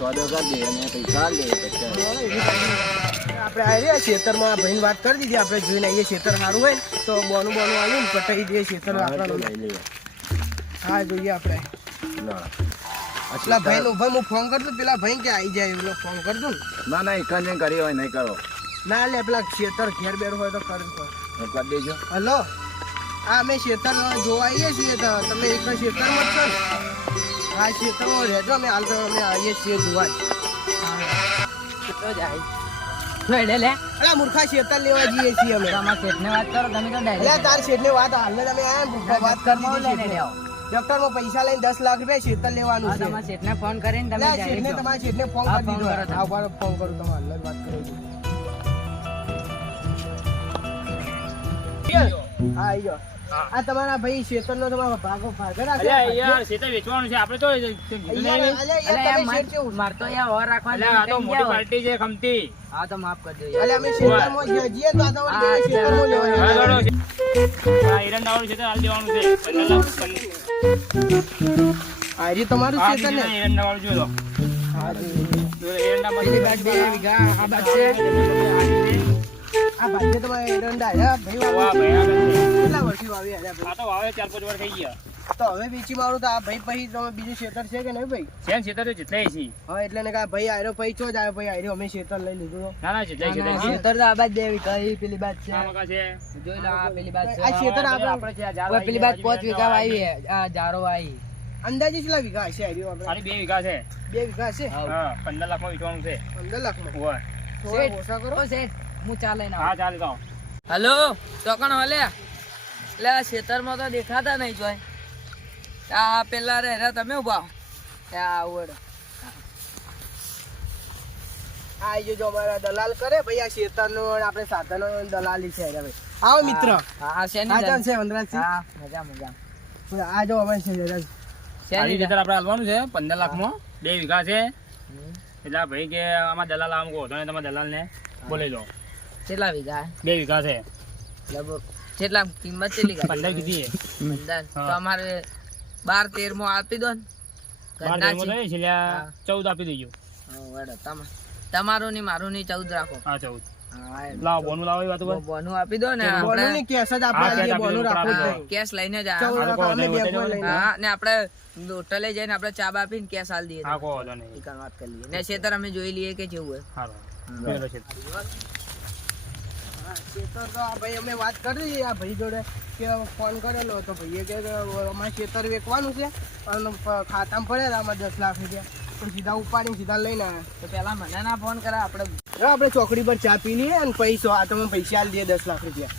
સોદો કરી દે અને પૈસા લે પછી આપણે આ રહ્યા ખેતરમાં ભાઈને વાત કરી દીધી. આપણે જોઈને આવીએ ખેતર સારું હોય ને તો બોનું આવ્યું ને પટાઈ દઈએ ખેતર આપણા. લઈ લઈએ. હા જોઈએ આપણે. ના પેલા ભાઈ નો ભાઈ હું ફોન કરતો પેલા ભાઈ કે આવી જાય એનો ફોન કરતો ને. ના એકને કરી હોય નહીં કરો. ના લે પેલા ખેતર ઘેર બેર હોય તો કરી કરી દેજો. હલો હા અમે ખેતર જોવા આવીએ છીએ તો તમે એક ખેતરમાં જ છો ને? હા ખેતરમાં રહેજો અમે હાલ તો અમે આવીએ છીએ જોવા અલા મૂર્ખા ખેતર લેવા જઈએ છીએ અમે. તાર શેઠ ને વાત હાલ તમે આયા વાત કરી ડોક્ટર પૈસા લઈને 10 લાખ રૂપિયા ખેતર લેવાનું છે. તમારા શેઠને ફોન કરીને તમે તમારા શેઠને ફોન કરી દીધો. ફોન કરું તમારે હાલ વાત કરો છો. હા આવી જાઓ. આ તમારા ભાઈ ખેતરનો તમારો ભાગો ભાગો રાખે. યાર ખેતર વેચવાનું છે આપણે તો માર તો યાર ઓર રાખવાનું આ તો મોટી પાર્ટી છે ખમતી. હા તો માફ કરજો યાર. અલે અમે ખેતરમાં જઈએ તો આ તો ખેતરમાં લેવાનું. હા એરંડાવાળું ખેતર હાલ દેવાનું છે 15 લાખ. આ રી તમારું ખેતર ને એરંડાવાળું જોઈ લો. હા જો એરંડામાં 2 વીઘા આ બાદ છે. આ ભાઈ તમારે એરંડા હે ભાઈ વાહ ભાઈ કેટલા વર્ષથી વાવી આયા ભાઈ? આ તો વાવે 4-5 વર્ષ થઈ ગયા. તો હવે વેચી મારું તો આ ભાઈ પછી તમે બીજું ખેતર છે કે નહીં ભાઈ? શેન ખેતર તો જેટલાય છે. હા એટલે ને કા ભાઈ આયરો પછી ચો જ આવ્યો ભાઈ આયરો અમે ખેતર લઈ લીધું. ના જેટલાય છે ખેતર તો આ બાદ 2 વીઘા પેલી બાદ છે. આ મકા છે જોઈ લો આ પેલી બાદ છે. આ ખેતર આપણે આપણે છે આ પેલી બાદ 5 વીઘા વાવી છે. આ જારો વાવી. અંદાજે કેટલા વીઘા હશે આયરો આપણે? ખાલી 2 વીઘા છે. 2 વીઘા છે. હા 15 લાખમાં વેચવાનું છે. 15 લાખમાં. ઓય થોડા ઓછા કરો. ઓ શેઠ હું ચા લઈને હા ચાલ તો હલો ચોકણ હલે એટલે આ ખેતરમાં તો દેખાતા નહીં જોય. આ પેલા રે તમે ઉભા આવડ આ જો અમારા દલાલ કરે ભાઈ આ ખેતરનો આપણે સાધનો દલાલી છે ભાઈ. આવો મિત્ર. હા શેની આ જાન છે વનરાજસિંહ. હા મજા આ જો અમારે છે જરા. શેની ખેતર આપણે હાલવાનું છે 15 લાખમાં 2 વીઘા છે. એટલે ભાઈ કે આમાં દલાલ આમ કહો તો તમે દલાલને બોલી લો. કેટલા વીઘા 2 વીઘા છે. લગભગ કેટલા કિંમત કેટલી 15 કીધી 15 તો અમારે 12-13 માં આપી દો ને. 12 છે એટલે 14 આપી દેજો. તમારું ની મારું ની 14 રાખો. હા 14 લાવો બોનું લાવો એ વાત ઉપર બોનું આપી દો ને. બોનું ની કેસ જ આપણે બોનું રાખવું જ નહીં. કેશ લઈને જ અમે બેંકમાં લઈને. હા ને આપણે હોટલે જઈને આપણે ચા બાપીને કેશ આલ દઈએ. હા કહો તો નહીં વાત કરી લઈએ ને ખેતર અમે જોઈ લઈએ કે જેવું હોય. હાલો પેલો છે ખેતર તો આ ભાઈ અમે વાત કરી આ ભાઈ જોડે કે ફોન કરેલો તો ભાઈએ કે અમારે ખેતર વેચવાનું છે અને ખાતામાં પડ્યા આમાં 10 લાખ રૂપિયા તો સીધા ઉપાડી સીધા લઈને આવ્યા. તો પેલા મને ના ફોન કરે આપણે ચોકડી પર ચા પી લઈએ અને પૈસા આ તમે પૈસા આલી દઈએ 10 લાખ રૂપિયા.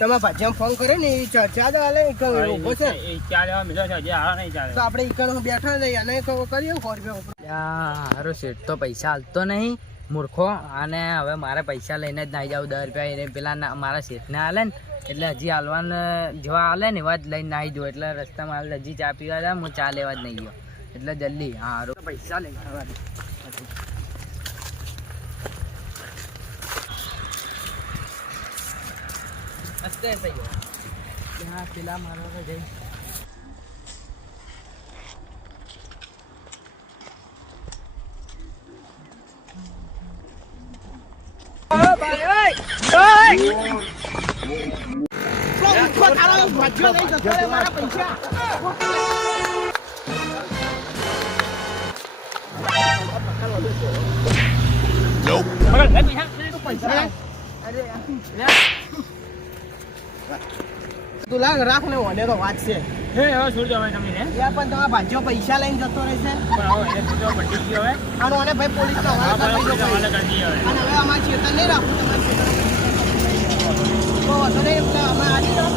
તમારા ભાજ્યા ફોન કરે ને એ ચા દવા લે ઉભો છે એ ચા લેવા મિલો છે જે હારા નહીં ચાલે તો આપણે ઈકણ બેઠા નહીં અને કરીએ 100 રૂપિયા. હારો શેઠ તો પૈસા હાલતો નહીં મૂર્ખો. અને હવે મારે પૈસા લઈને જ નાઈ જાવ 10 રૂપિયા એને પેલા મારા શેઠને હાલે ને એટલે હજી હાલવાને જેવા હાલે ને એવા જ લઈને નાઈ દો. એટલે રસ્તામાં હાલ હજી ચા પીવા જાય હું ચા લેવા જ નહીં ગયો એટલે જલ્દી. હા હારો પૈસા લઈને આવવા દે. અત્યારે થઈ ગયો ત્યાં પેલા મારવા જઈ તું લાગ રાખ ને ઓને તો વાત છે. હે હવે છોડી દો હવે તમે ને યાર પણ તમારા ભાજ્યો પૈસા લઈને જતો રહેશે પણ હવે એને છોડી દો પટી ગયો હવે. અને ઓને ભાઈ પોલીસ નો હા હવાલે કરી બરાબર દો. હવાલે કરી દઈએ હવે. અને હવે અમારે ચેતન નહીં રાખવું તમારે ચેતન. તો વધુ નહીં એટલે અમે આવી જાઓ